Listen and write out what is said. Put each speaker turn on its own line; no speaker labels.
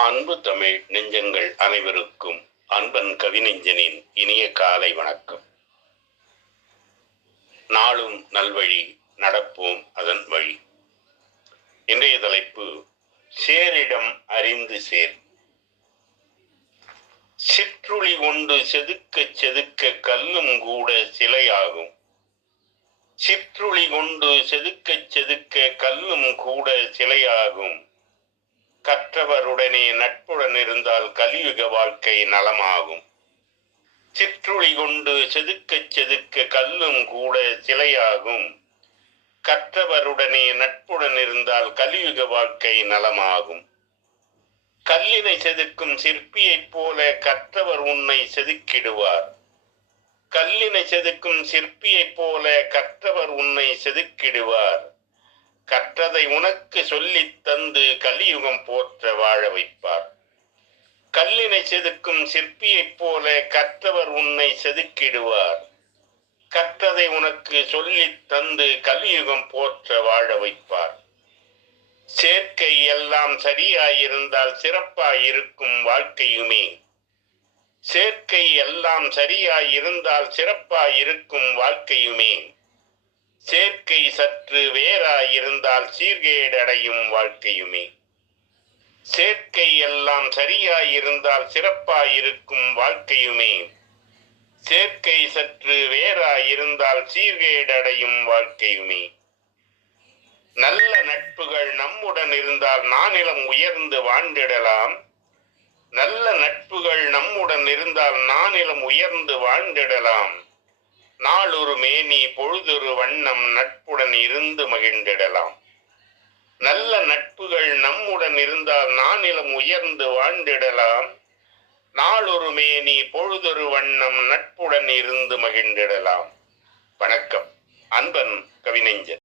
அன்பு தமிழ் நெஞ்சங்கள் அனைவருக்கும் அன்பன் கவிநெஞ்சனின் இனிய காலை வணக்கம். நாளும் நல்வழி நடப்போம் அதன் வழி. இன்றைய தலைப்பு சேரிடம் அறிந்து சேர். சிற்றுளி கொண்டு செதுக்க செதுக்க கல்லும் கூட சிலையாகும். சிற்றுளி கொண்டு செதுக்க செதுக்க கல்லும் கூட சிலையாகும். கற்றவருடனே நட்புடன் இருந்தால் கலியுக வாழ்க்கை நலமாகும். சிற்றுளி கொண்டு செதுக்க செதுக்க கல்லும் கூட சிலையாகும். கற்றவருடனே நட்புடன் இருந்தால் கலியுக வாழ்க்கை நலமாகும். கல்லினை செதுக்கும் சிற்பியைப் போல கற்றவர் உன்னை செதுக்கிடுவார். கல்லினை செதுக்கும் சிற்பியைப் போல கற்றவர் உன்னை செதுக்கிடுவார். கற்றதை உனக்கு சொல்லித் தந்து கலியுகம் போற்ற வாழ வைப்பார். கல்லினை செதுக்கும் சிற்பியைப் போல கற்றவர் உன்னை செதுக்கிடுவார். கற்றதை உனக்கு சொல்லி தந்து கலியுகம் போற்ற வாழ வைப்பார். சேர்க்கை எல்லாம் சரியாயிருந்தால் சிறப்பாயிருக்கும் வாழ்க்கையுமே. சேர்க்கை எல்லாம் சரியாயிருந்தால் சிறப்பாயிருக்கும் வாழ்க்கையுமே. சேர்க்கை சற்று வேறாயிருந்தால் சீர்கேடடையும் வாழ்க்கையுமே. சேர்க்கை எல்லாம் சரியாயிருந்தால் சிறப்பாயிருக்கும் வாழ்க்கையுமே. சேர்க்கை சற்று வேறாயிருந்தால் சீர்கேடடையும் வாழ்க்கையுமே. நல்ல நட்புகள் நம்முடன் இருந்தால் நானிலம் உயர்ந்து வாழ்ந்திடலாம். நல்ல நட்புகள் நம்முடன் இருந்தால் நானிலம் உயர்ந்து வாழ்ந்திடலாம். நாளொரு மேனி பொழுதொரு வண்ணம் நட்புடன் இருந்து மகிழ்ந்திடலாம். நல்ல நட்புகள் நம்முடன் இருந்தால் நானிலம் உயர்ந்து வாழ்ந்திடலாம். நாளொரு மேனி பொழுதொரு வண்ணம் நட்புடன் இருந்து மகிழ்ந்திடலாம். வணக்கம். அன்பன் கவிஞர்